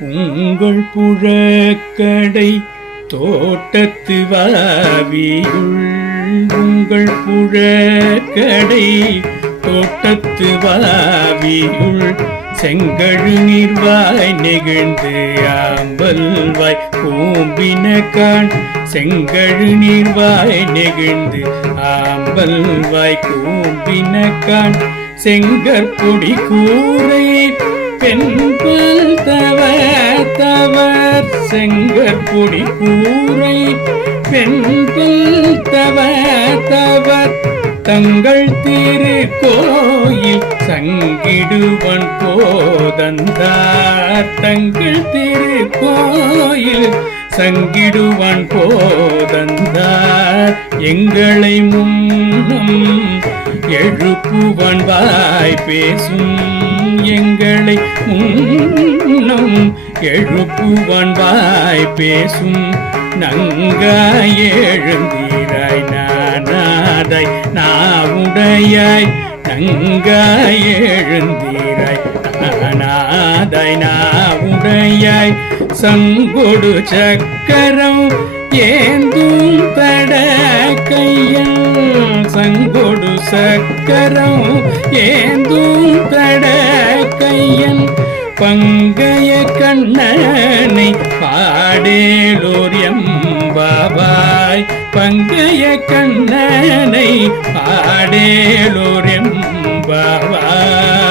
உங்கள் புழக்கடை தோட்டத்து வாவியுள் உங்கள் புழக்கடை தோட்டத்து வாவியுள் செங்கழு நீர்வாய் நெகிழ்ந்து ஆம்பல்வாய் கூம்பினகான் செங்கழு நீர்வாய் நெகிழ்ந்து ஆம்பல்வாய் கூம்பினகான் செங்கற்பொடி கூரை பெண்புல் தவர் செங்கற்பொடி கூரை பெண்புல் தவர் தங்கள் திருக்கோயில் சங்கிடுவன் போதந்தார் தங்கள் திருக்கோயில் சங்கிடுவன் போதந்தார் எங்களை முன்னும் எழுப்புவன் வாய் பேசும் எங்களை முன்னும் எழுப்புவன் வாய் பேசும் நங்காய் எழுந்தீராய் நானாதாய் நாவுடையாய் நங்காய் எழுந்தீராய் நானாதாய் நாவுடையாய் சங்கொடு சக்கரம் ஏந்தும் தட கையன் சங்கொடு சக்கரம் ஏந்தும் தட கையன் பங்கைய கண்ணனை பாடேலோர் எம்பாவாய் பங்கைய கண்ணனை பாடேலோர் எம்பாவாய்.